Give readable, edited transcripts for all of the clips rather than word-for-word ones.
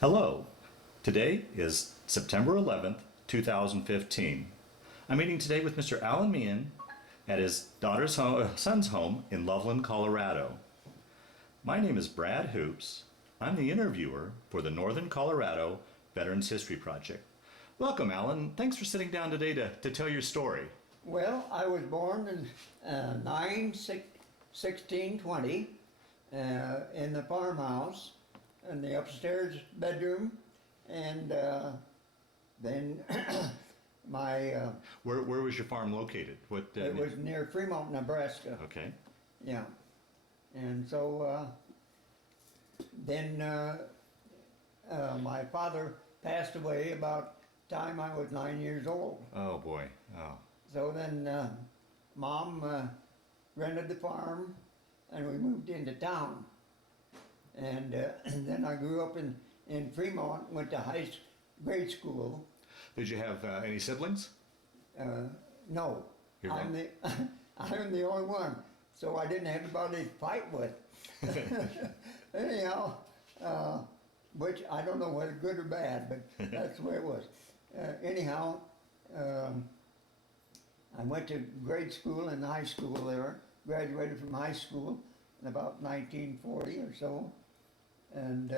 Hello. Today is September 11th, 2015. I'm meeting today with Mr. Allan Meenen at his son's home in Loveland, Colorado. My name is Brad Hoops. I'm the interviewer for the Northern Colorado Veterans History Project. Welcome, Allan. Thanks for sitting down today to tell your story. Well, I was born in 1620 in the farmhouse in the upstairs bedroom, and then my Where was your farm located? it was near Fremont, Nebraska. Okay. Yeah, and so then my father passed away about the time I was 9 years old. Oh boy. Oh. So then Mom rented the farm and we moved into town. And then I grew up in Fremont, went to grade school. Did you have any siblings? No, You're I'm right. I'm the only one. So I didn't have anybody to fight with. Anyhow, which I don't know whether good or bad, but that's the way it was. Anyhow, I went to grade school and high school there, graduated from high school in about 1940 or so. And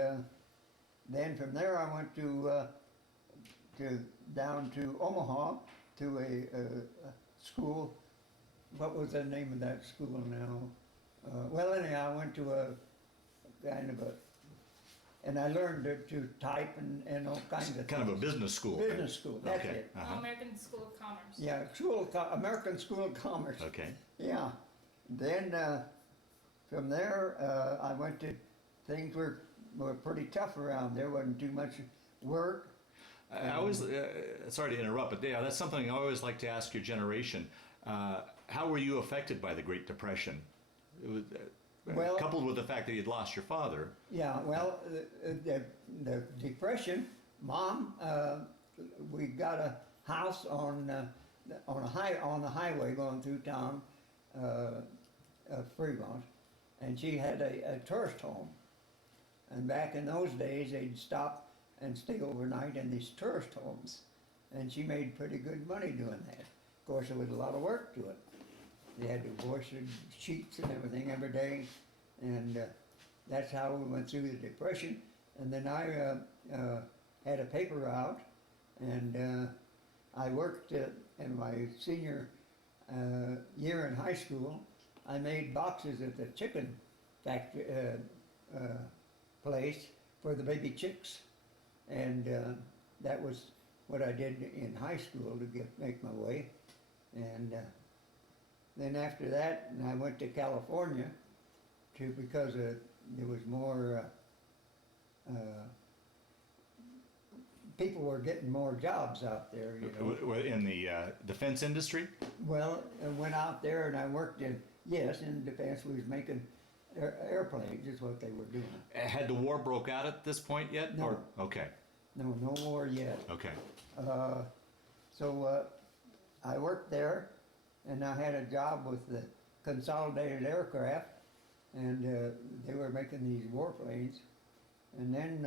then from there I went down to Omaha to a school. What was the name of that school now? Well, anyhow, I went to a kind of and I learned to type and all kinds of Kind things. of a business school. Business school, that's Okay. it. Uh-huh. American School of Commerce. Yeah, American School of Commerce. Okay. Yeah. Then from there, I went to, things were pretty tough around there. Wasn't too much work. I always, sorry to interrupt, but yeah, that's something I always like to ask your generation. How were you affected by the Great Depression? It was, Well- coupled with the fact that you'd lost your father. Yeah, well, the Depression, Mom, we got a house on the highway going through town, Fremont, and she had a tourist home. And back in those days, they'd stop and stay overnight in these tourist homes, and she made pretty good money doing that. Of course, there was a lot of work to it. They had to wash the sheets and everything every day, and that's how we went through the Depression. And then I had a paper route, and I worked in my senior year in high school. I made boxes at the chicken factory place for the baby chicks, and that was what I did in high school to make my way. And then after that, I went to California because there was more people were getting more jobs out there, you know. In the defense industry? Well, I went out there and I worked in defense. We was making airplanes is what they were doing. Had the war broke out at this point yet? No. Or, okay. No more yet. Okay. So I worked there, and I had a job with the Consolidated Aircraft, and they were making these warplanes. And then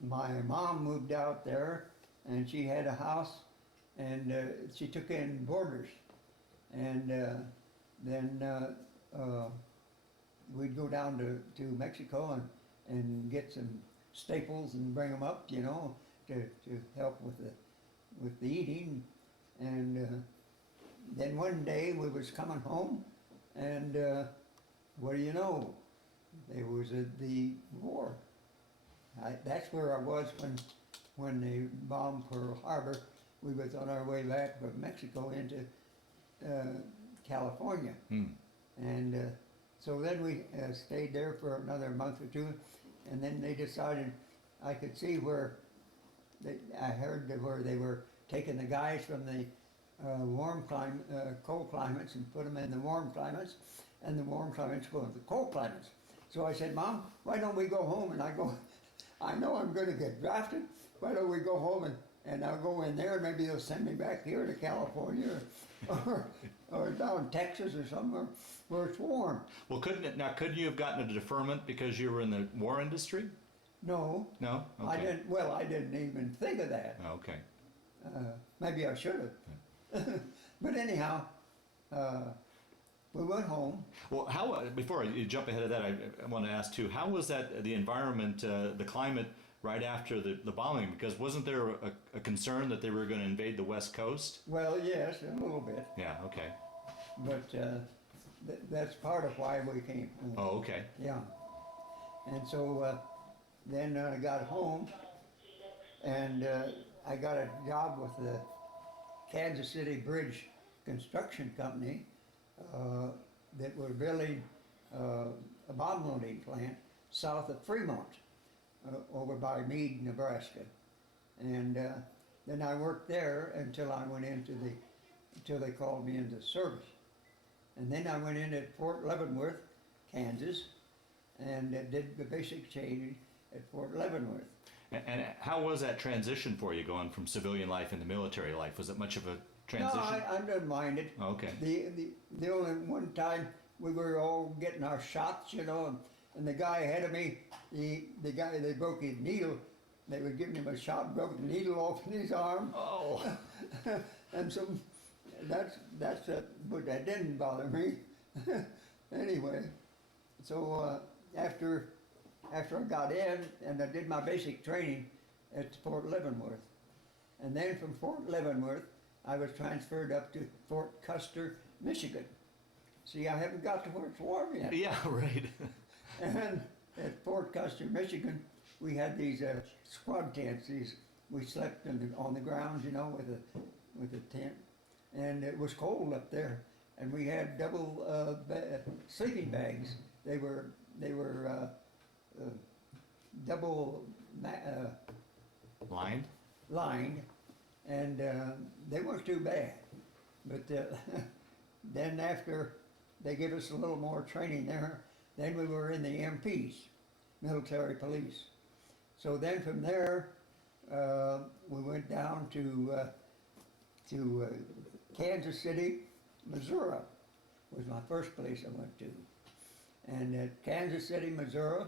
my mom moved out there, and she had a house, and she took in boarders. And then we'd go down to Mexico and get some staples and bring them up, you know, to help with the eating. And then one day we was coming home, and what do you know? There was the war. That's where I was when they bombed Pearl Harbor. We was on our way back from Mexico into California. And so then we stayed there for another month or two, and then they decided I could see where I heard where they were taking the guys from the cold climates and put them in the warm climates, and the warm climates go into the cold climates. So I said, Mom, why don't we go home? And I go, I know I'm going to get drafted. Why don't we go home and I'll go in there, and maybe they'll send me back here to California, or down in Texas or somewhere where it's warm. Well, couldn't you have gotten a deferment because you were in the war industry? No, No? I Okay. didn't. Well, I didn't even think of that. Okay. Maybe I should have. But anyhow, we went home. Well, before you jump ahead of that, I want to ask too, how was that, the environment, the climate right after the bombing? Because wasn't there a concern that they were going to invade the West Coast? Well, yes, a little bit, Yeah, okay. but that's part of why we came home. Oh, okay. Yeah. And so then I got home, and I got a job with the Kansas City Bridge Construction Company that were building a bomb loading plant south of Fremont, over by Meade, Nebraska. And then I worked there until I went until they called me into service. And then I went in at Fort Leavenworth, Kansas, and did the basic training at Fort Leavenworth. And how was that transition for you, going from civilian life into military life? Was it much of a transition? No, I didn't mind it. Okay. The only one time we were all getting our shots, you know, and the guy ahead of me, the guy, they broke his needle. They were giving him a shot, broke the needle off in his arm. Oh. And so that's but that didn't bother me. Anyway, so after I got in and I did my basic training at Fort Leavenworth, and then from Fort Leavenworth I was transferred up to Fort Custer, Michigan. See, I haven't got to where it's warm yet. Yeah, right. And at Fort Custer, Michigan, we had these squad tents. We slept on the ground, you know, with a tent, and it was cold up there. And we had double sleeping bags. They were double Lined? lined, and they weren't too bad. But then after they gave us a little more training there, then we were in the MPs, military police. So then from there, we went down to Kansas City, Missouri, was my first place I went to. And at Kansas City, Missouri,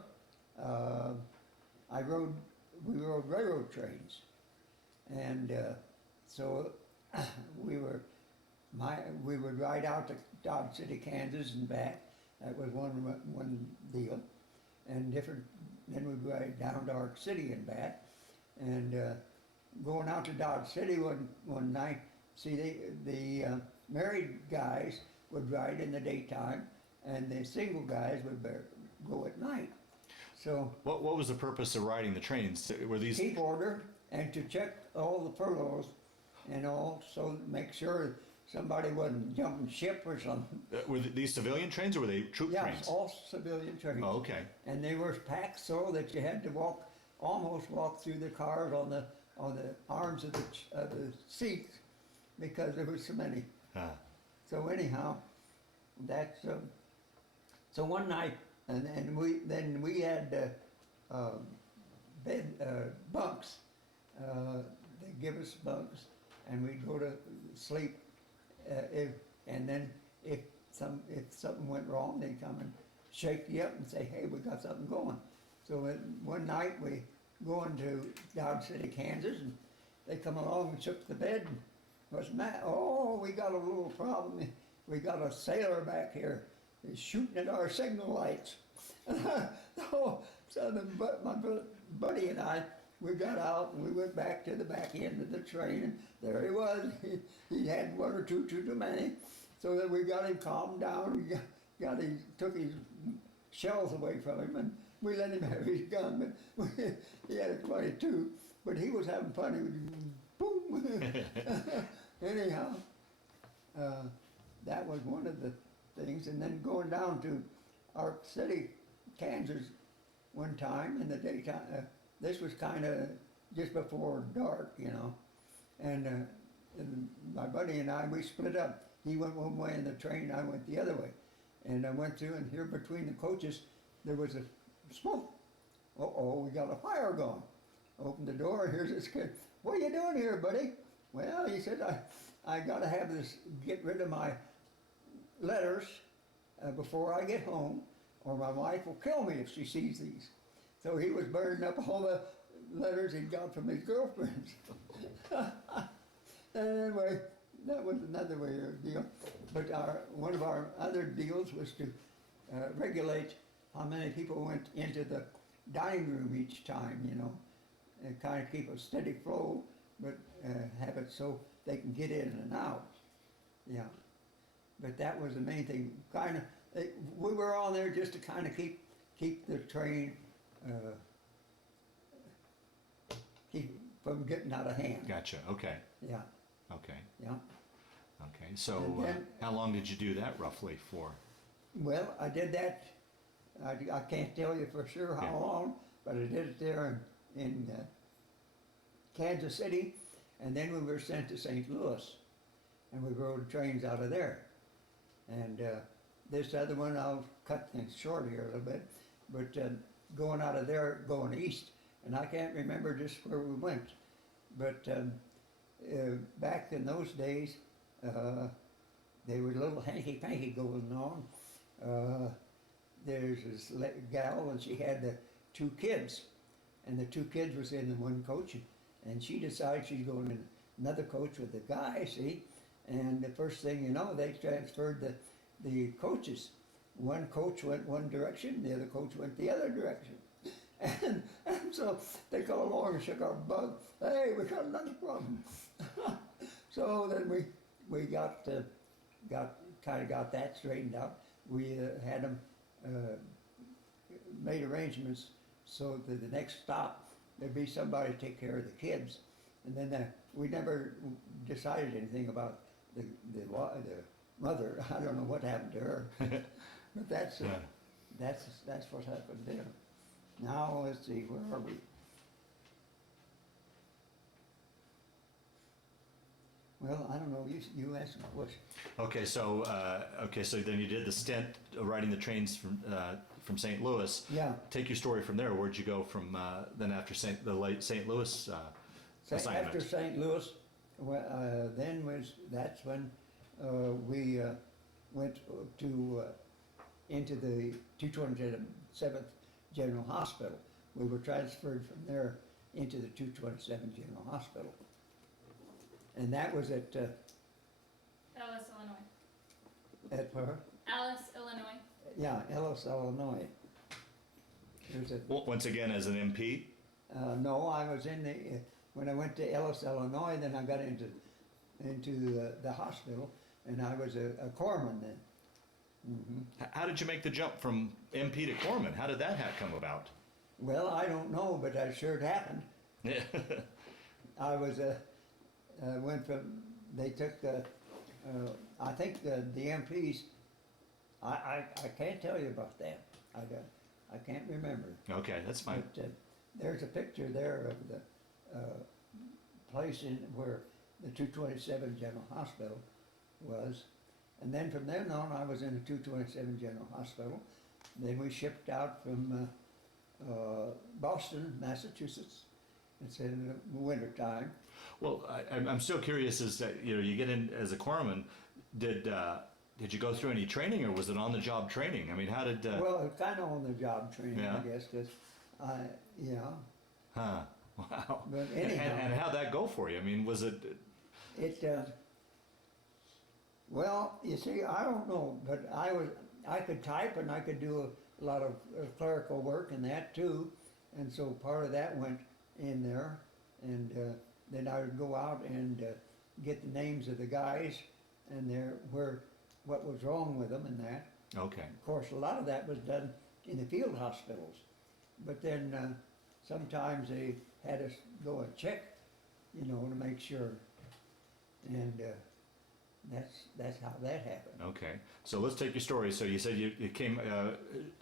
we rode railroad trains. And so we would ride out to Dodge City, Kansas and back. That was one deal. And then we'd ride down to Ark City and back. And going out to Dodge City one night, see, the married guys would ride in the daytime, and the single guys would go at night. So What was the purpose of riding the trains? Were these... keep order and to check all the furloughs and all, so make sure somebody wasn't jumping ship or something. Were these civilian trains or were they troop trains? Yes, all civilian trains. Oh, okay. And they were packed so that you had to almost walk through the cars on the arms of the seats because there was so many. Ah. So anyhow, that's so one night, and we had bed bunks. They give us bunks, and we'd go to sleep. And then if something went wrong, they'd come and shake you up and say, "Hey, we got something going." So one night we going to Dodge City, Kansas, and they come along and shook the bed. And was mad. Oh, we got a little problem. We got a sailor back here. He's shooting at our signal lights. So my buddy and I, we got out and we went back to the back end of the train, and there he was. He had one or two too many, so that we got him calmed down. We took his shells away from him, and we let him have his gun. But he had a 22, but he was having fun. He was boom. Anyhow, that was one of the things. And then going down to Ark City, Kansas, one time in the daytime. This was kind of just before dark, you know. And my buddy and I, we split up. He went one way in the train, I went the other way. And I went through, and here between the coaches, there was a smoke. Uh-oh, we got a fire going. Opened the door, here's this kid. "What are you doing here, buddy?" "Well," he said, I got to have this, get rid of my letters before I get home, or my wife will kill me if she sees these. So he was burning up all the letters he got from his girlfriends. Anyway, that was another way of deal. But one of our other deals was to regulate how many people went into the dining room each time, you know, and kind of keep a steady flow, but have it so they can get in and out. Yeah. But that was the main thing. Kind of, we were on there just to kind of keep the train, keep from getting out of hand. Gotcha. Okay. Yeah. Okay. Yeah. Okay. So, And then- how long did you do that roughly for? Well, I did that. I can't tell you for sure how Okay. long, but I did it there in Kansas City, and then we were sent to St. Louis, and we rode trains out of there. And this other one, I'll cut things short here a little bit, but going out of there, going east, and I can't remember just where we went, but back in those days, there was a little hanky-panky going on. There's this gal, and she had the 2 kids, and the 2 kids was in the one coach, and she decided she's going in another coach with the guy, see, and the first thing you know, they transferred the coaches. One coach went one direction, the other coach went the other direction. And so they come along and shook our bug. Hey, we got another problem. So then we got that straightened out. We had them made arrangements so that the next stop there'd be somebody to take care of the kids. And then we never decided anything about the mother. I don't know what happened to her, but that's what happened there. Now let's see, where are we? Well, I don't know. You asked a question. Okay, so then you did the stint riding the trains from St. Louis. Yeah. Take your story from there. Where'd you go from then after the late St. Louis assignment? After St. Louis, that's when we went to into the 227th General Hospital. We were transferred from there into the 227th General Hospital, and that was at Ellis, Illinois. where? Alice, Illinois. Yeah, Ellis, Illinois. There's a Well, once again, as an MP. no, I was in the when I went to Ellis, Illinois. Then I got into the hospital, and I was a corpsman then. How did you make the jump from MP to corpsman? How did that come about? Well, I don't know, but that sure happened. Yeah. I was went from they took I think the MPs. I can't tell you about that. I can't remember. Okay, that's fine. But there's a picture there of the place in where the 227 General Hospital was, and then from then on I was in the 227 General Hospital. Then we shipped out from Boston, Massachusetts. It's in the winter time. Well, I'm still curious. Is that you get in as a corpsman? Did you go through any training, or was it on-the-job training? I mean, how did? Well, kind of on the job training, Yeah. I guess, because yeah. Huh. Wow. But anyhow, and how'd that go for you? I mean, was it? Well, you see, I don't know, but I could type and I could do a lot of clerical work and that too, and so part of that went in there, and then I would go out and get the names of the guys and what was wrong with them and that. Okay. Of course, a lot of that was done in the field hospitals, but then sometimes they had us go and check, to make sure, and that's how that happened. Okay. So let's take your story. So you said you came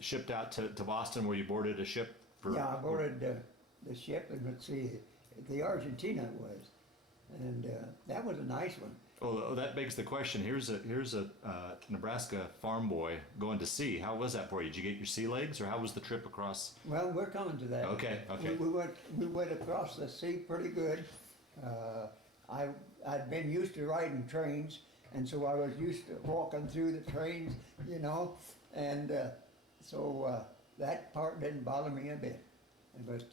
shipped out to Boston, where you boarded a ship for. Yeah, I boarded the ship, and let's see, the Argentina it was, and that was a nice one. Well, that begs the question. Here's a Nebraska farm boy going to sea. How was that for you? Did you get your sea legs, or how was the trip across? Well, we're coming to that. Okay. Okay. We went across the sea pretty good. I'd been used to riding trains, And so I was used to walking through the trains, you know, and that part didn't bother me a bit. But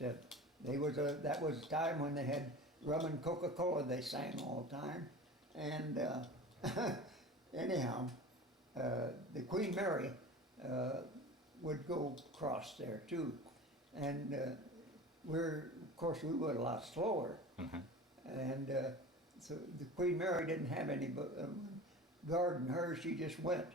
that was a time when they had rum and Coca-Cola they sang all the time. And anyhow, the Queen Mary would go across there too. And of course we were a lot slower. And so the Queen Mary didn't have any guard in her, she just went.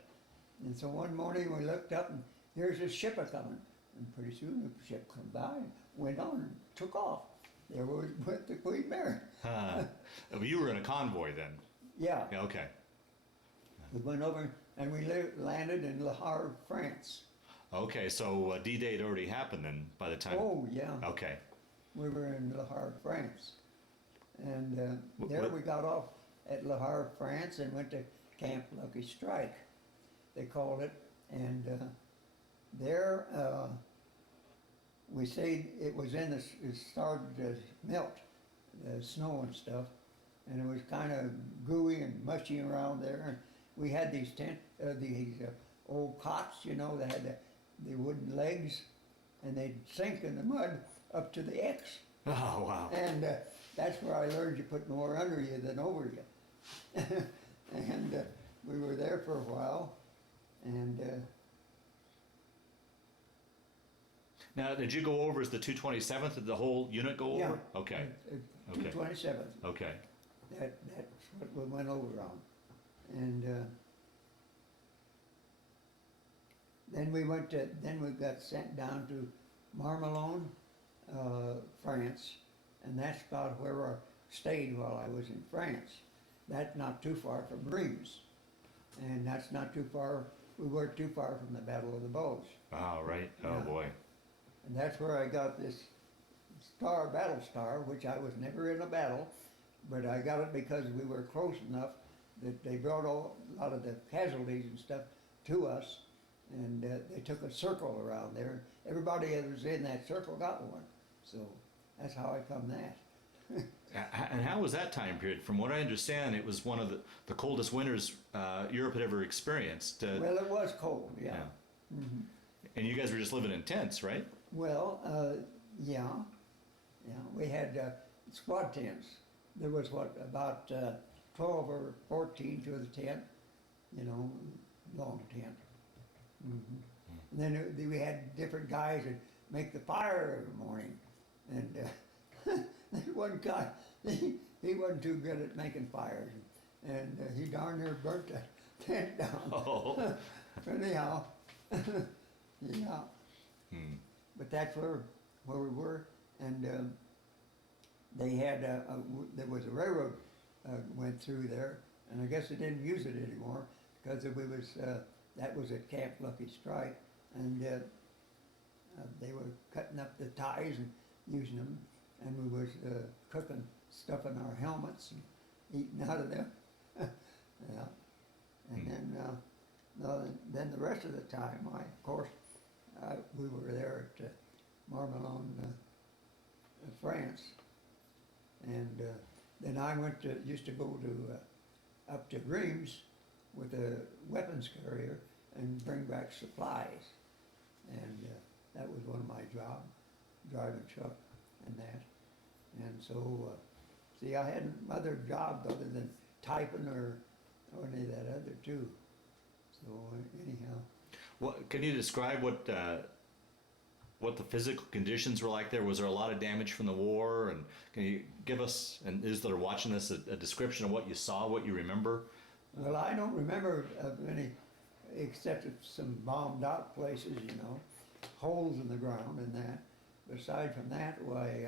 And so one morning we looked up and here's a ship a-coming. And pretty soon the ship come by and went on and took off. There went the Queen Mary. Well, you were in a convoy then? Yeah, Yeah, okay. we went over and we landed in Le Havre, France. Okay, so D-Day had already happened then by the time? Oh, yeah. Okay. We were in Le Havre, France. And Wh- there what- we got off at Le Havre, France and went to Camp Lucky Strike, they called it. And there we stayed, it was it started to melt, the snow and stuff. And it was kind of gooey and mushy around there. And we had these old cots, you know, that had the wooden legs, and they'd sink in the mud up to the X. Oh, wow. And that's where I learned you put more under you than over you. And we were there for a while, and Now, did you go over as the 227th? Did the whole unit go over? yeah. Okay, Okay. 227th. okay. That's what we went over on. And then we got sent down to Marmelon, France, and that's about where I stayed while I was in France. That's not too far from Reims, and that's not too far, we weren't too far from the Battle of the Bulge. Oh, right. Oh, Yeah. boy. And that's where I got this battle star, which I was never in a battle, but I got it because we were close enough that they brought a lot of the casualties and stuff to us, and they took a circle around there. Everybody that was in that circle got one, so that's how I come that. And how was that time period? From what I understand, it was one of the coldest winters Europe had ever experienced. Well, it was cold, yeah. Yeah. Mhm. And you guys were just living in tents, right? Well, yeah, we had squad tents. There was about 12 or 14 to the tent, you know, long tent. Mhm. And then we had different guys that make the fire every morning. And there's one guy, he wasn't too good at making fires. And he darn near burnt the tent down. Oh. Anyhow, yeah. Hmm. But that's where we were, and they had there was a railroad went through there, and I guess they didn't use it anymore because that was at Camp Lucky Strike, and they were cutting up the ties and using them, and we was cooking stuff in our helmets and eating out of them. Yeah, and then the rest of the time, of course. We were there at Marmelon, France, and then I used to go up to Reims with a weapons carrier and bring back supplies, and that was one of my jobs, driving truck and that, and so see, I had other jobs other than typing or any of that other too. So anyhow. What can you describe what the physical conditions were like there? Was there a lot of damage from the war? And can you give us, and is that are watching this, a description of what you saw, what you remember? Well, I don't remember of any, except some bombed out places, you know, holes in the ground and that. Aside from that, why,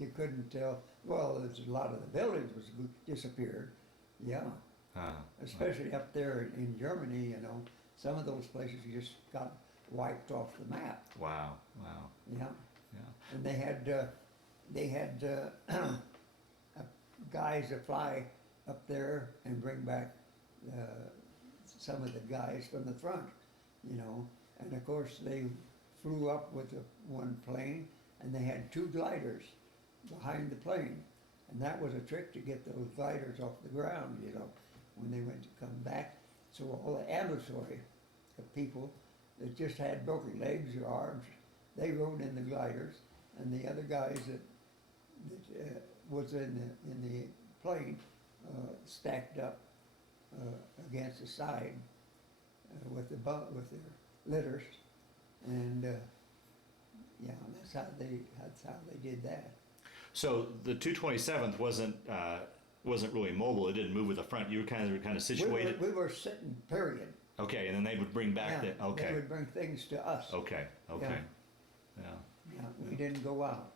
you couldn't tell. Well, there's a lot of the buildings was disappeared, yeah. Especially up there in Germany, you know, some of those places just got wiped off the map. Wow, wow. Yeah. Yeah. And they had guys that fly up there and bring back some of the guys from the front, you know. And of course they flew up with one plane, and they had 2 gliders behind the plane, and that was a trick to get those gliders off the ground, you know. when they went to come back. So all the ambulatory people that just had broken legs or arms, they rode in the gliders, and the other guys that was in the plane stacked up against the side with their litters, and yeah, that's how they did that. So the 227th wasn't really mobile. It didn't move with the front. You were kind of situated. We were sitting, period. Okay, and then they would bring back Yeah, the. Okay. They would bring things to us. Okay. Okay. Yeah. Yeah, we didn't go out.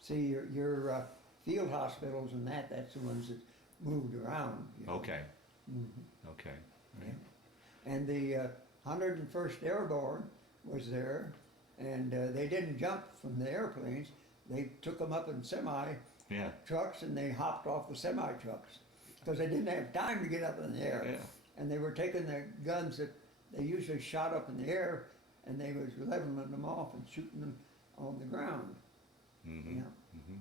See, your field hospitals and that's the ones that moved around. You know. Okay. Mhm. Okay. Yeah. And the 101st Airborne was there, and they didn't jump from the airplanes. They took them up in semi Yeah. trucks, and they hopped off the semi trucks because they didn't have time to get up in the air. Yeah. And they were taking the guns that they usually shot up in the air, and they was leveling them off and shooting them on the ground. Mm-hmm. Yeah. Mm-hmm.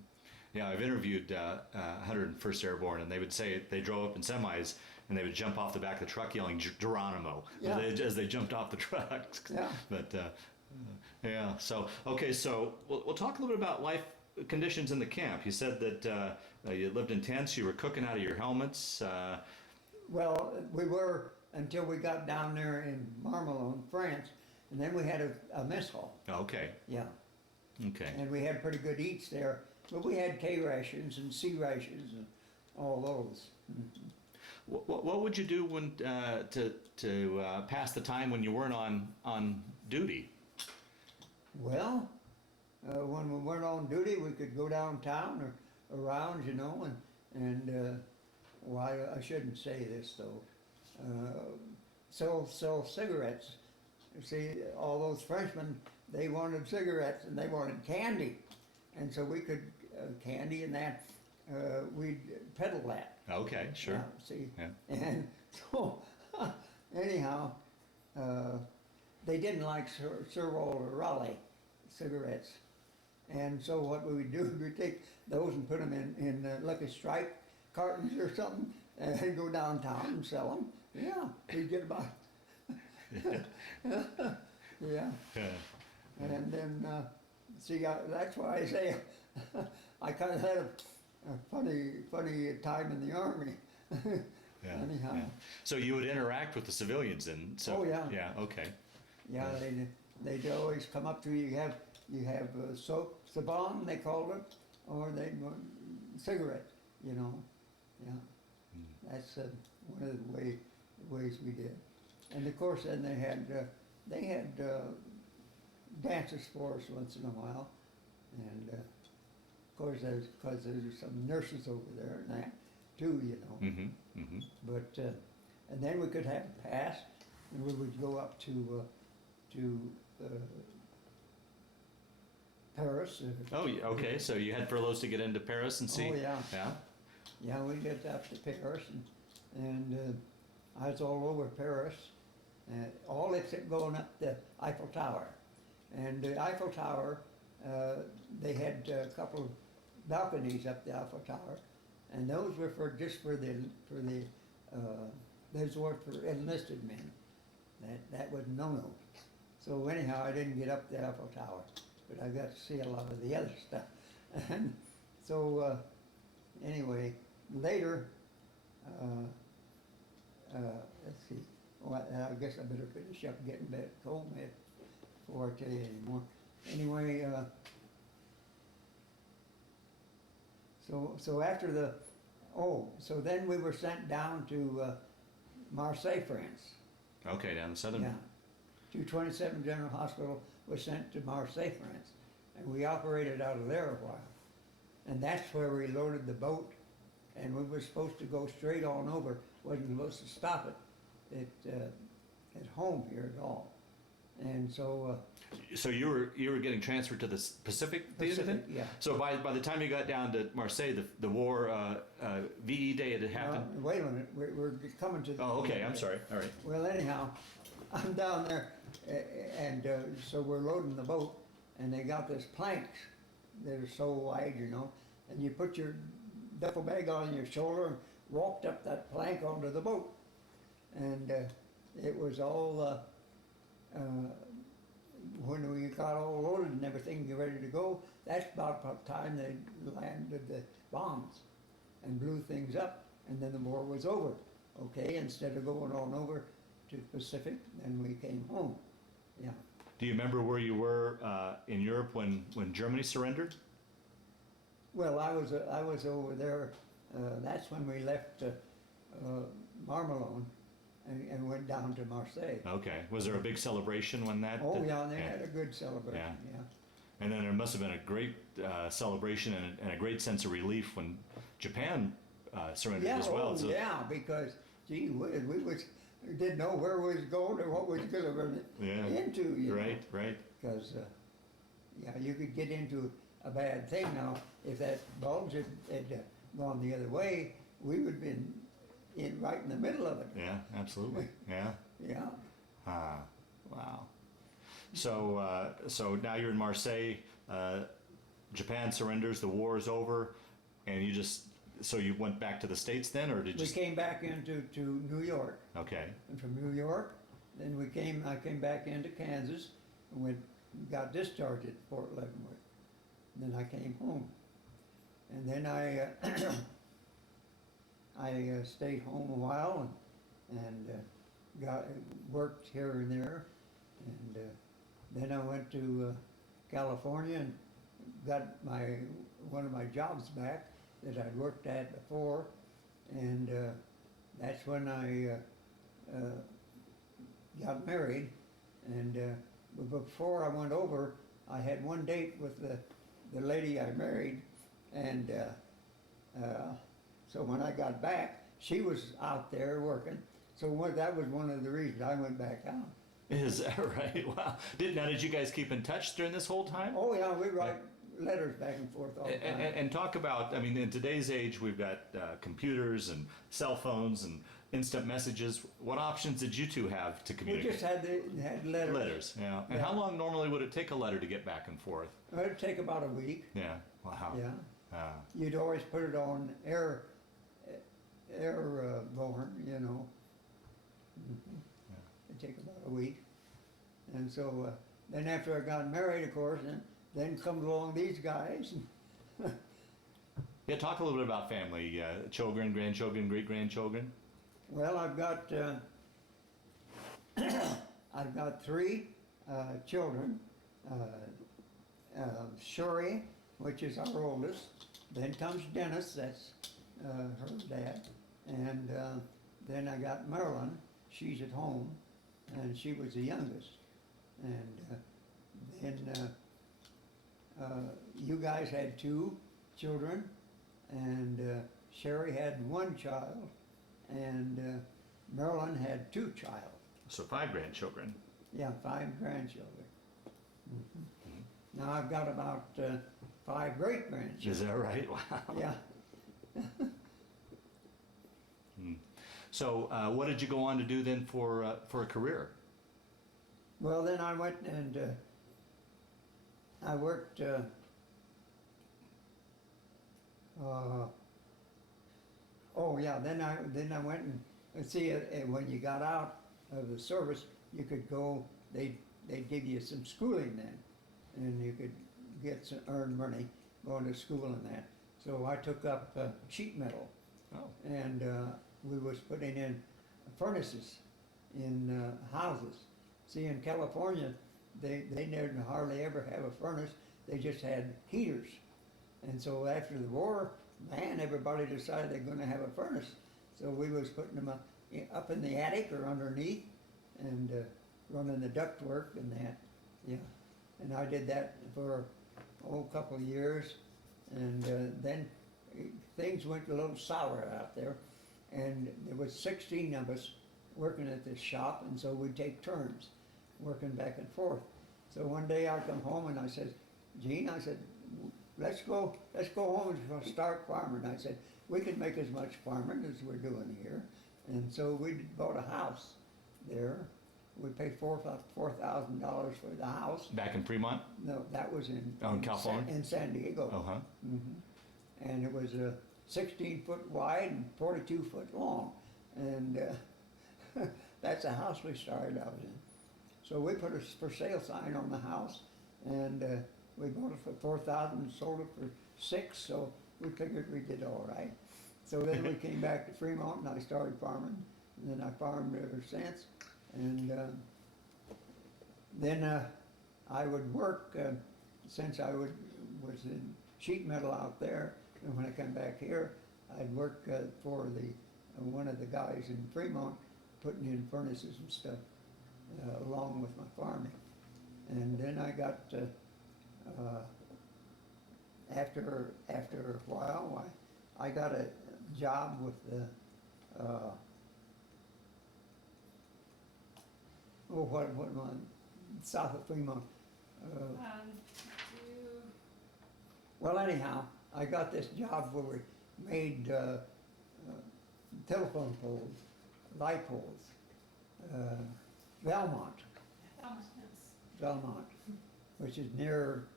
Yeah, I've interviewed 101st Airborne, and they would say they drove up in semis, and they would jump off the back of the truck yelling Geronimo Yeah. as they jumped off the truck. Yeah. But yeah, so okay, so we'll talk a little bit about life conditions in the camp. You said that you lived in tents, you were cooking out of your helmets. Well, we were until we got down there in Marmelon, France, and then we had a mess hall. Okay, Yeah. okay. And we had pretty good eats there, but we had K rations and C rations and all those. Mhm. What would you do when to pass the time when you weren't on duty? Well, when we weren't on duty, we could go downtown or around, you know, and well, I shouldn't say this though. Sell cigarettes. You see, all those Frenchmen, they wanted cigarettes and they wanted candy, and so we could candy and that. We'd peddle that. Okay, sure. Yeah, see, Yeah. and so anyhow, they didn't like Sir Walter Raleigh cigarettes, and so what we would do, we'd take those and put them in Lucky Strike cartons or something, and go downtown and sell them. Yeah, we'd get about. Yeah, Yeah. and then see, that's why I say I kind of had a funny time in the army. Yeah, Anyhow. yeah. So you would interact with the civilians, and so Oh, yeah. yeah, okay, Yeah, they'd always come up to you. You have soap, sabon they called it, or they'd want cigarette. You know, yeah. That's one of the ways we did. And of course, then they had dances for us once in a while, and of course because there's some nurses over there and that too, you know. Mm-hmm, mm-hmm. But and then we could have a pass, and we would go up to Paris. Oh, okay, so you had furloughs to get into Paris and see? Oh, yeah. Yeah? Yeah, we get up to Paris, and I was all over Paris, all except going up the Eiffel Tower. And the Eiffel Tower, they had a couple of balconies up the Eiffel Tower, and those were those were for enlisted men. That was no-no. So anyhow, I didn't get up the Eiffel Tower, but I got to see a lot of the other stuff. And so anyway, later, let's see. Well, I guess I better finish up getting back home before I tell you anymore. Anyway, so after so then we were sent down to Marseille, France. Okay, down the southern. Yeah. 227 General Hospital was sent to Marseille, France, and we operated out of there a while. And that's where we loaded the boat, and we were supposed to go straight on over. Wasn't supposed to stop it at home here at all. And so So you were getting transferred to the Pacific Theater then? yeah. So by the time you got down to Marseille, the war VE Day had happened. Wait a minute, we're coming to the. Oh, okay. I'm sorry. All right. Well, anyhow, I'm down there, and so we're loading the boat, and they got this planks that are so wide, you know, and you put your duffel bag on your shoulder and walked up that plank onto the boat. and it was all, when we got all loaded and everything, get ready to go, that's about the time they landed the bombs and blew things up, and then the war was over. Okay, instead of going on over to the Pacific, then we came home. Yeah. Do you remember where you were in Europe when Germany surrendered? Well, I was over there. That's when we left Marmelone and went down to Marseille. Okay. Was there a big celebration when that? Oh yeah, they had a good celebration. Yeah. And then there must have been a great celebration and a great sense of relief when Japan surrendered Yeah. as well. Oh So- yeah, because gee whiz, we didn't know where we was going or what we was going to run Yeah. into. You Right, right. Because yeah, you could get into a bad thing now. If that bulge had gone the other way, we would have been right in the middle of it. Yeah, absolutely. Yeah. Yeah. Ah, wow. So, so now you're in Marseille. Japan surrenders. The war is over, and you just so you went back to the States then, or did We you? came back into New York, Okay. and from New York, then I came back into Kansas, and got discharged at Fort Leavenworth. And then I came home, and then I stayed home a while and worked here and there, and then I went to California and got one of my jobs back that I'd worked at before, and that's when I got married. And but before I went over, I had one date with the lady I married, and so when I got back, she was out there working. So that was one of the reasons I went back out. Is that right? Wow. Did you guys keep in touch during this whole time? Oh yeah, we write letters back and forth all the time. And talk about, I mean, in today's age, we've got computers and cell phones and instant messages. What options did you two have to We communicate? just had letters. Letters, yeah. And Yeah. how long normally would it take a letter to get back and forth? It'd take about a week. Yeah. Wow. Yeah. Ah. You'd always put it on airborne, you know. It'd take about a week. And so then after I got married, of course, then comes along these guys. Yeah, talk a little bit about family, children, grandchildren, great-grandchildren. Well, I've got I've got three children. Shuri, which is our oldest. Then comes Dennis, that's her dad. And then I got Marilyn, she's at home, and she was the youngest. And then you guys had two children, and Sherry had one child, and Marilyn had two child. So 5 grandchildren. Yeah, 5 grandchildren. Now I've got about 5 great grandchildren. Is that right? Wow. Yeah. So what did you go on to do then for a career? Well, then I went and I worked. Oh yeah, then I went and see when you got out of the service, you could go. They'd give you some schooling then, and you could earn money going to school and that. So I took up sheet metal, Oh. and we was putting in furnaces in houses. See, in California, they didn't hardly ever have a furnace. They just had heaters. And so after the war, man, everybody decided they're going to have a furnace. So we was putting them up in the attic or underneath, and running the ductwork and that. Yeah, and I did that for a couple of years, and then things went a little sour out there, and there was 16 of us working at this shop, and so we'd take turns working back and forth. So one day I come home and I said, Jean, I said, let's go home and start farming. I said, we could make as much farming as we're doing here. And so we bought a house there. We paid $4,000 for the house. Back in Fremont? No, that was in California? in San Diego. Uh-huh. And it was 16 foot wide and 42 foot long. And that's the house we started out in. So we put a for sale sign on the house, and we bought it for 4,000 and sold it for 6, so we figured we did all right. So then we came back to Fremont, and I started farming, and then I farmed ever since. And then I would work, since I was in sheet metal out there, and when I come back here, I'd work for one of the guys in Fremont, putting in furnaces and stuff, along with my farming. And then I got, after a while, I got a job with the, what am I, south of Fremont. Well, anyhow, I got this job where we made telephone poles, light poles, Belmont, which is near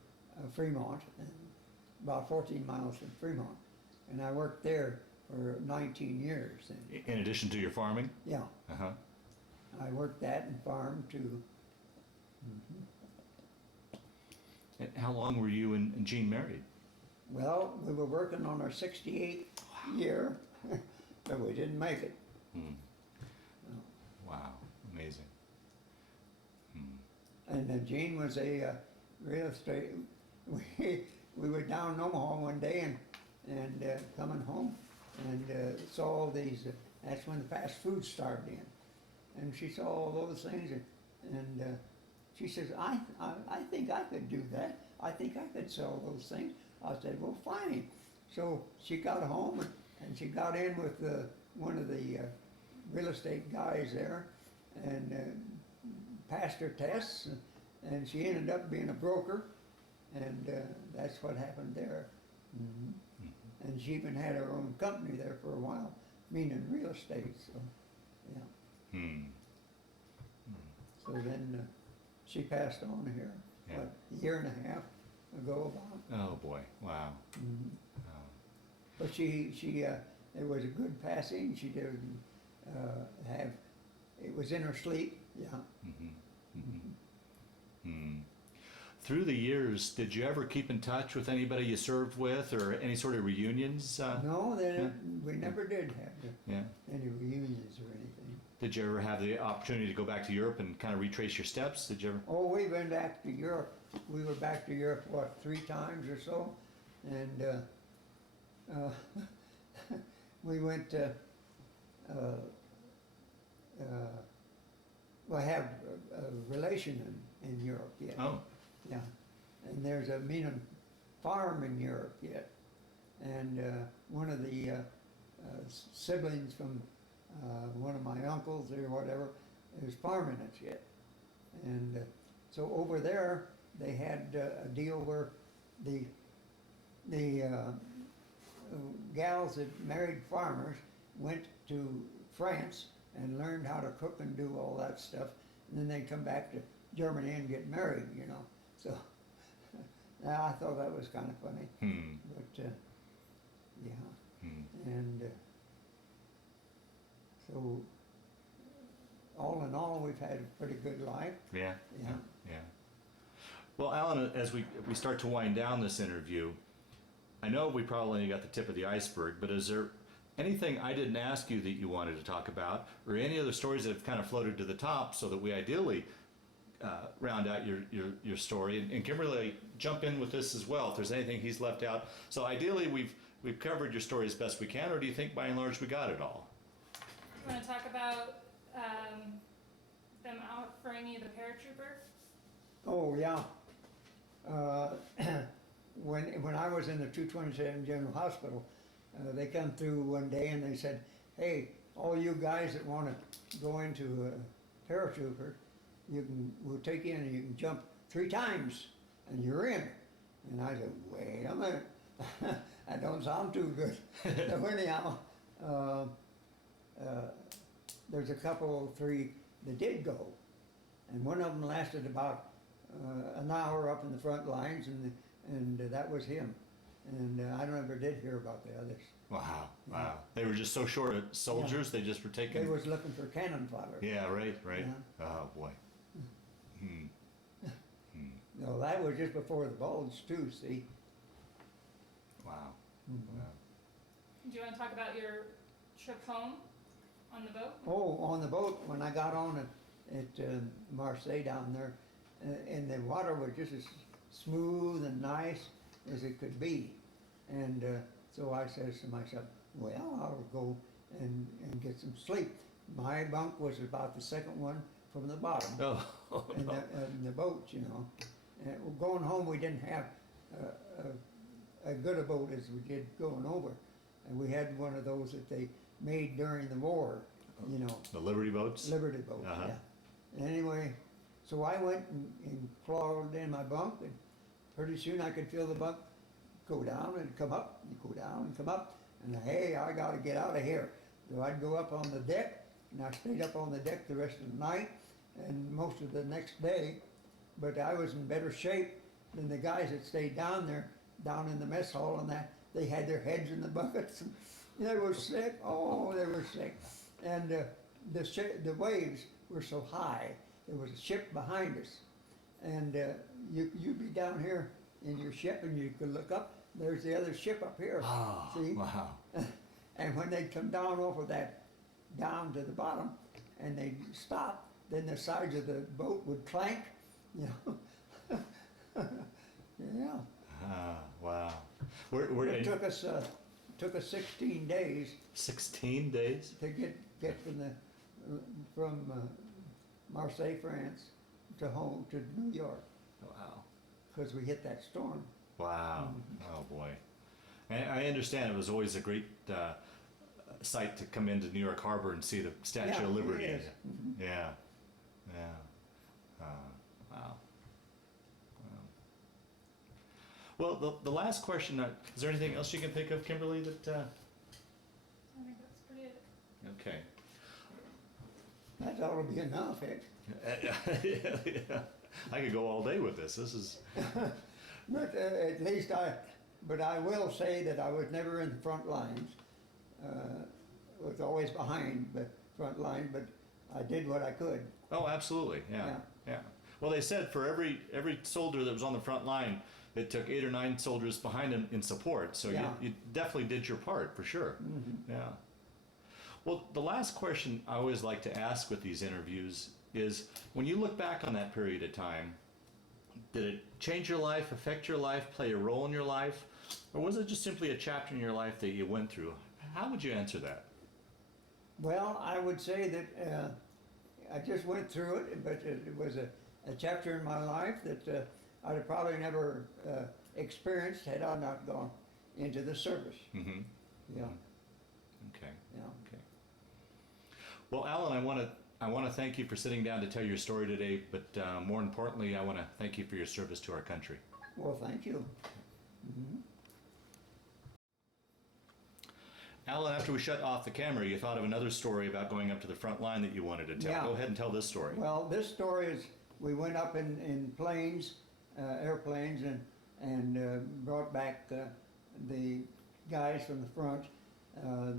Fremont, and about 14 miles from Fremont. And I worked there for 19 years. And, In addition to your farming? yeah, Uh-huh. I worked that and farmed too. And how long were you and Jean married? Well, we were working on our 68th year, but we didn't make it. Hmm. Wow, amazing. And Jean was a real estate. We were down in Omaha one day and coming home and saw all these. That's when the fast food started in, and she saw all those things and she says, I think I could do that. I think I could sell those things. I said, well, fine. So she got home and she got in with one of the real estate guys there and passed her tests, and she ended up being a broker, and that's what happened there. And she even had her own company there for a while, meaning real estate. So, yeah. So then she passed on here, Yeah. what, a year and a half ago about. Oh boy, wow. Oh. But it was a good passing. She didn't have, it was in her sleep, yeah. Through the years, did you ever keep in touch with anybody you served with, or any sort of reunions? No, yeah. we never did have Yeah. any reunions or anything. Did you ever have the opportunity to go back to Europe and kind of retrace your steps? Did you ever? Oh, we went back to Europe. We were back to Europe, what, 3 times or so? And we went to, well, I have a relation in Europe yet. Oh. Yeah. And there's a Meenen farm in Europe yet. And one of the siblings from one of my uncles or whatever is farming it yet. And so over there, they had a deal where the gals that married farmers went to France and learned how to cook and do all that stuff, and then they'd come back to Germany and get married, you know. So I thought that was kind of funny. But yeah. And so all in all, we've had a pretty good life. Yeah. Yeah. Yeah. Well, Allan, as we start to wind down this interview, I know we probably only got the tip of the iceberg, but is there anything I didn't ask you that you wanted to talk about, or any other stories that have kind of floated to the top, so that we ideally round out your story? And Kimberly, jump in with this as well if there's anything he's left out. So ideally, we've covered your story as best we can, or do you think by and large we got it all? You want to talk about them outfraying you, the paratrooper? Oh, yeah. When I was in the 227 General Hospital, they come through one day and they said, hey, all you guys that want to go into a paratrooper, we'll take you in and you can jump 3 times and you're in. And I said, wait a minute, that don't sound too good. So anyhow, there's a couple, 3 that did go. And one of them lasted about an hour up in the front lines, and that was him. And I never did hear about the others. Wow, wow. They were just so short of soldiers, they just were taking... They was looking for cannon fodder. Yeah, right, right. Yeah. Oh, boy. Hmm. Hmm. No, that was just before the bulge too, see? Wow. Mhm. Wow. Do you want to talk about your trip home on the boat? Oh, on the boat, when I got on at Marseille down there, and the water was just as smooth and nice as it could be. And so I says to myself, well, I'll go and get some sleep. My bunk was about the second one from the bottom Oh, in, no. the boat, you know. And going home, we didn't have a good a boat as we did going over. And we had one of those that they made during the war, you know. The Liberty boats? Liberty boat, Uh-huh. yeah. Anyway, so I went and crawled in my bunk, and pretty soon I could feel the bunk go down and come up, and go down and come up, and hey, I gotta get out of here. So I'd go up on the deck, and I stayed up on the deck the rest of the night, and most of the next day, but I was in better shape than the guys that stayed down there, down in the mess hall and that. They had their heads in the buckets, and they were sick, oh, they were sick. And the waves were so high, there was a ship behind us, and you'd be down here in your ship and you could look up, there's the other ship up here, Oh, see? wow. And when they'd come down off of that, down to the bottom, and they'd stop, then the sides of the boat would clank, you know. Yeah. Ah, wow. It took us 16 days 16 days? to get from Marseille, France, to home to New York, Wow. because we hit that storm. Wow. Oh, boy. And I understand it was always a great sight to come into New York Harbor and see the Statue of Yeah, Liberty. it is. Mhm. Yeah. Yeah. Wow. Wow. Well, the last question, is there anything else you can think of, Kimberly, that, I think that's pretty it. okay. That ought to be enough, Hick. Yeah. I could go all day with this. This is, But at least but I will say that I was never in the front lines. Was always behind the front line, but I did what I could. oh, absolutely, yeah, Yeah. yeah. Well, they said for every soldier that was on the front line, it took 8 or 9 soldiers behind him in support. So Yeah. you definitely did your part, for sure. Mhm. Yeah. Well, the last question I always like to ask with these interviews is, when you look back on that period of time, did it change your life, affect your life, play a role in your life, or was it just simply a chapter in your life that you went through? How would you answer that? Well, I would say that I just went through it, but it was a chapter in my life that I'd have probably never experienced had I not gone into the service. Mm-hmm. Yeah, Okay. yeah. Okay. Well, Allan, I want to thank you for sitting down to tell your story today, but more importantly, I want to thank you for your service to our country. Well, thank you. Mhm. Allan, after we shut off the camera, you thought of another story about going up to the front line that you wanted to tell. Yeah. Go ahead and tell this story. Well, this story is, we went up in planes, airplanes, and brought back the guys from the front.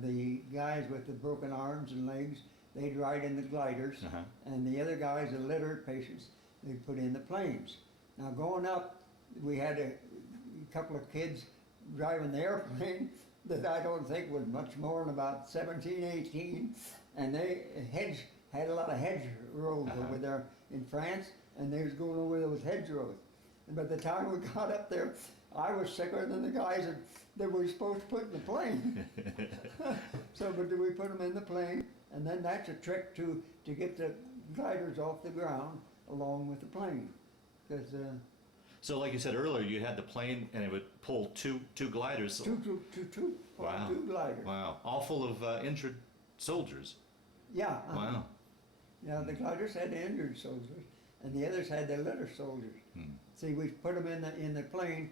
The guys with the broken arms and legs, they'd ride in the gliders, Uh-huh. and the other guys, the litter patients, they'd put in the planes. Now going up, we had a couple of kids driving the airplane that I don't think was much more than about 17, 18, and they had a lot of hedgerows Uh-huh. over there in France, and they was going over those hedgerows. And by the time we got up there, I was sicker than the guys that we were supposed to put in the plane. So, but we put them in the plane, and then that's a trick to get the gliders off the ground along with the plane. Because So like you said earlier, you had the plane and it would pull two gliders. two Wow. gliders. Wow. All full of injured soldiers. Yeah. Wow. Yeah, the gliders had the injured soldiers, and the others had the litter soldiers. Hmm. See, we put them in the plane,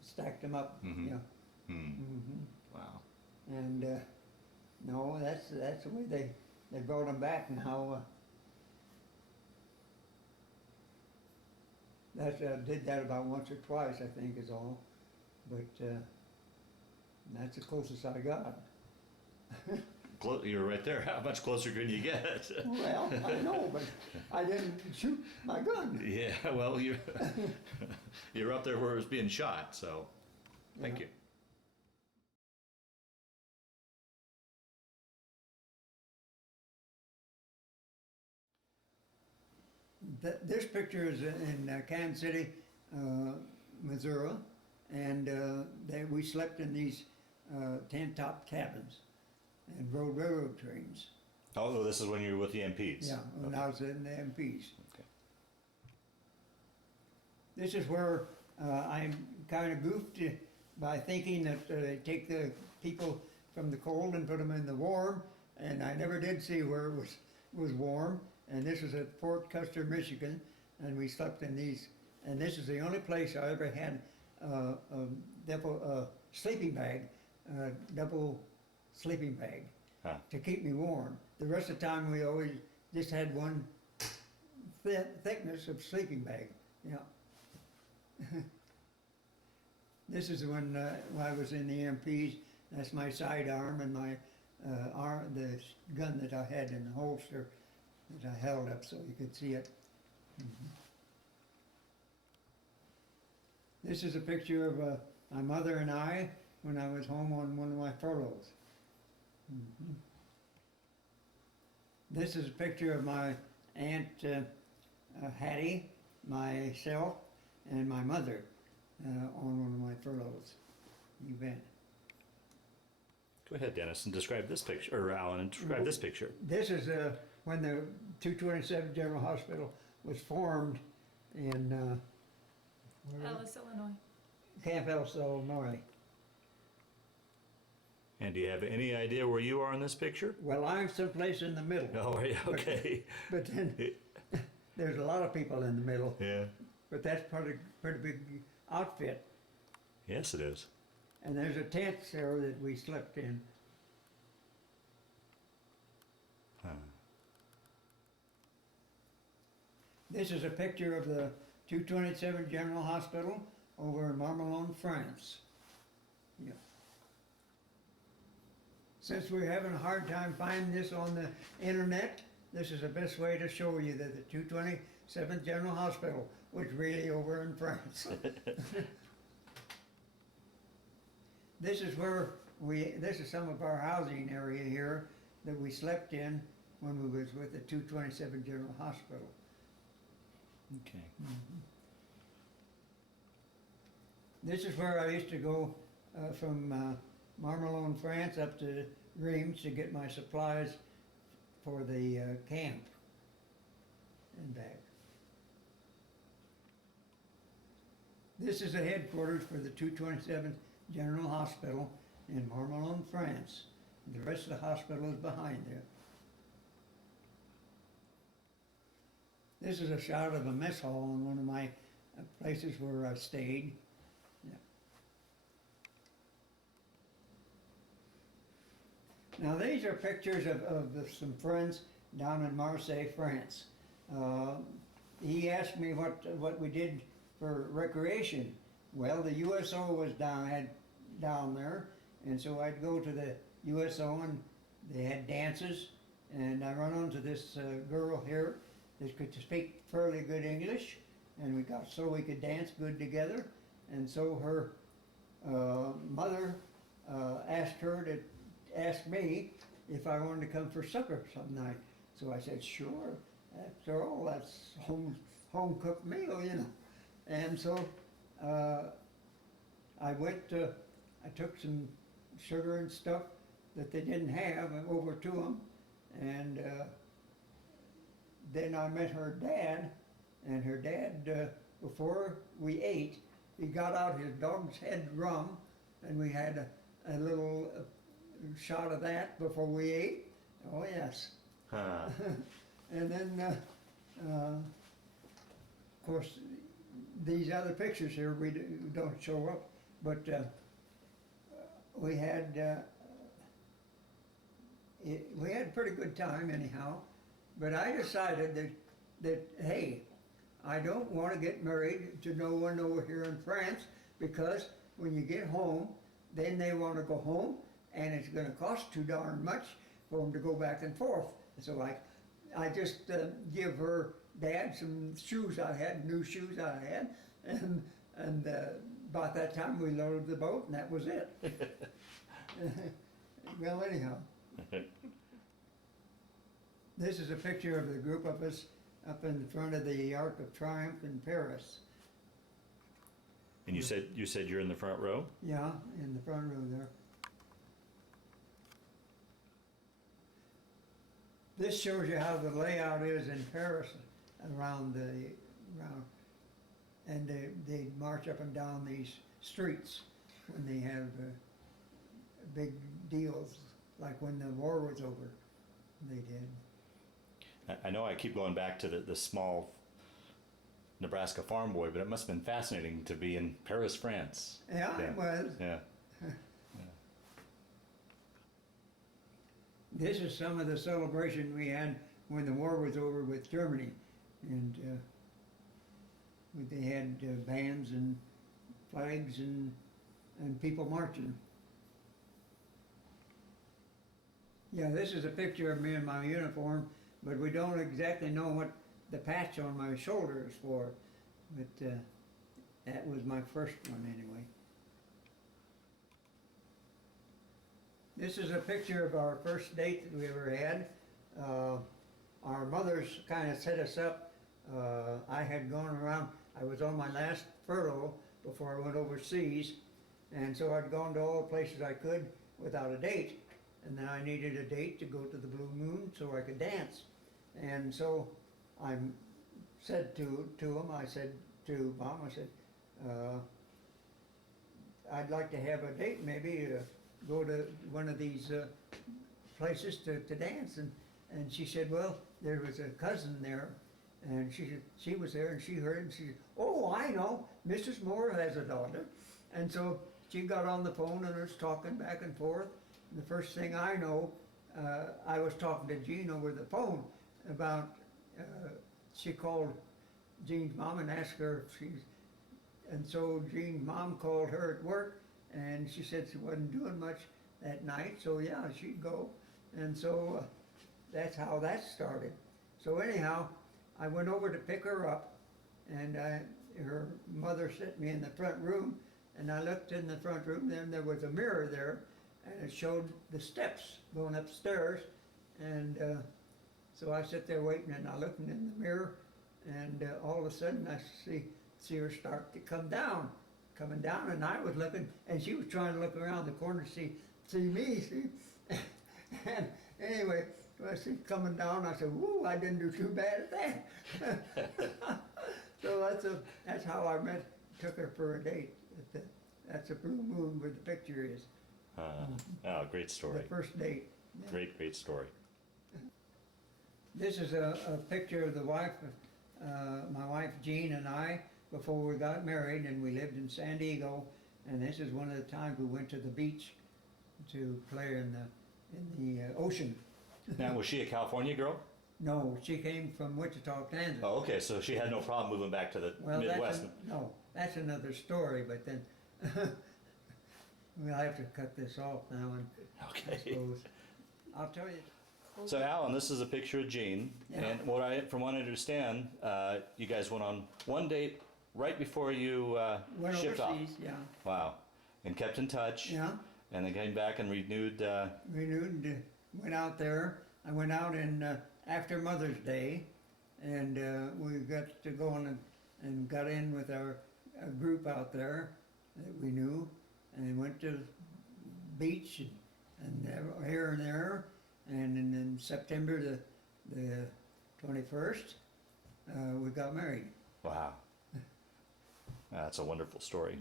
stacked them up. Mhm. Yeah. Hmm. Hmm. Wow. And no, that's the way they brought them back. Now That's, did that about once or twice, I think is all, but, that's the closest I got. You're right there. How much closer can you get? Well, I know, but I didn't shoot my gun. Yeah, well, you're up there where it was being shot, so thank Yeah. you. This picture is in Kansas City, Missouri, and we slept in these tent-top cabins and rode railroad trains. Oh, this is when you were with the MPs? Yeah, when I was in the MPs. Okay. This is where I'm kind of goofed by thinking that they take the people from the cold and put them in the warm, and I never did see where it was warm. And this is at Fort Custer, Michigan, and we slept in these. And this is the only place I ever had a double sleeping bag, double sleeping bag Huh. to keep me warm. The rest of the time we always just had one thickness of sleeping bag. Yeah. This is when I was in the MPs. That's my sidearm and my the gun that I had in the holster that I held up so you could see it. This is a picture of my mother and I when I was home on one of my furloughs. This is a picture of my Aunt Hattie, myself, and my mother on one of my furloughs. You bet. Go ahead, Dennis, and describe this picture, or Alan, and describe this picture. This is when the 227 General Hospital was formed in Ellis, Illinois. Camp Ellis, Illinois. And do you have any idea where you are in this picture? Well, I'm someplace in the middle. Oh, are you? Okay. But then there's a lot of people in the middle. Yeah. But that's pretty big outfit. Yes, it is. And there's a tent there that we slept in. Huh. This is a picture of the 227 General Hospital over in Marmelon, France. Yeah. Since we're having a hard time finding this on the internet, this is the best way to show you that the 227th General Hospital was really over in France. This is where this is some of our housing area here that we slept in when we was with the 227 General Hospital. Okay. This is where I used to go from Marmelon, France up to Reims to get my supplies for the camp and back. This is the headquarters for the 227th General Hospital in Marmelon, France. The rest of the hospital is behind there. This is a shot of a mess hall in one of my places where I stayed. Yeah. Now these are pictures of some friends down in Marseille, France. He asked me what we did for recreation. Well, the USO was down there, and so I'd go to the USO and they had dances, and I run onto this girl here that could speak fairly good English, and we could dance good together, and so her mother asked me if I wanted to come for supper some night. So I said, sure. After all, that's home cooked meal, you know. And so I took some sugar and stuff that they didn't have over to them, and then I met her dad, and her dad, before we ate, he got out his dog's head rum, and we had a little shot of that before we ate. Oh yes. Huh. And then, of course, these other pictures here don't show up, but we had a pretty good time anyhow. But I decided that hey, I don't want to get married to no one over here in France, because when you get home, then they want to go home, and it's going to cost too darn much for them to go back and forth. So I just give her dad some shoes I had, new shoes I had, and about that time we loaded the boat, and that was it. Well, anyhow. This is a picture of the group of us up in front of the Arc of Triumph in Paris. And you said you're in the front row? Yeah, in the front row there. This shows you how the layout is in Paris around and they march up and down these streets when they have big deals, like when the war was over, they did. I know I keep going back to the small Nebraska farm boy, but it must have been fascinating to be in Paris, France. Yeah, it was. Yeah. This is some of the celebration we had when the war was over with Germany, and they had bands and flags and people marching. Yeah, this is a picture of me in my uniform, but we don't exactly know what the patch on my shoulder is for, but that was my first one anyway. This is a picture of our first date that we ever had. Our mothers kind of set us up. I had gone around, I was on my last furlough before I went overseas, and so I'd gone to all the places I could without a date. And then I needed a date to go to the Blue Moon so I could dance. And so I said to him, I said to Mom, I said, I'd like to have a date, maybe go to one of these places to dance. And she said, well, there was a cousin there, and she was there, and she heard it, and she said, oh, I know, Mrs. Moore has a daughter. And so she got on the phone and was talking back and forth. The first thing I know, I was talking to Jean over the phone about, she called Jean's mom and asked her if she's, and so Jean's mom called her at work, and she said she wasn't doing much that night, so yeah, she'd go. And so that's how that started. So anyhow, I went over to pick her up, and her mother sent me in the front room, and I looked in the front room, then there was a mirror there, and it showed the steps going upstairs, and so I sit there waiting, and I looked in the mirror, and all of a sudden I see her start to coming down, and I was looking, and she was trying to look around the corner to see me, and anyway, I see coming down, I said, whoo, I didn't do too bad at that. So that's how I took her for a date. That's a Blue Moon where the picture is. Oh, great story. The first date. Yeah. Great story. This is a picture of the wife, my wife Jean and I, before we got married, and we lived in San Diego. And this is one of the times we went to the beach to play in the ocean. Now, was she a California girl? No, she came from Wichita, Kansas. Oh, okay, so she had no problem moving back to the Midwest. That's another story, but then we'll have to cut this off now, and Okay. I suppose I'll tell you. So, Allan, this is a picture of Jean, Yeah. and from what I understand, you guys went on one date right before you Went shipped off. overseas, yeah. Wow, and kept in touch. Yeah. And then came back and renewed. Renewed, went out there. I went out after Mother's Day, and we got to go on and got in with a group out there that we knew, and went to the beach and here and there, and in September the 21st, we got married. Wow, that's a wonderful story.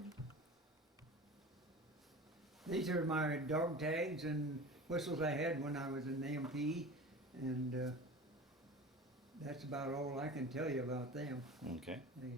These are my dog tags and whistles I had when I was in AMP, and that's about all I can tell you about them. Okay. They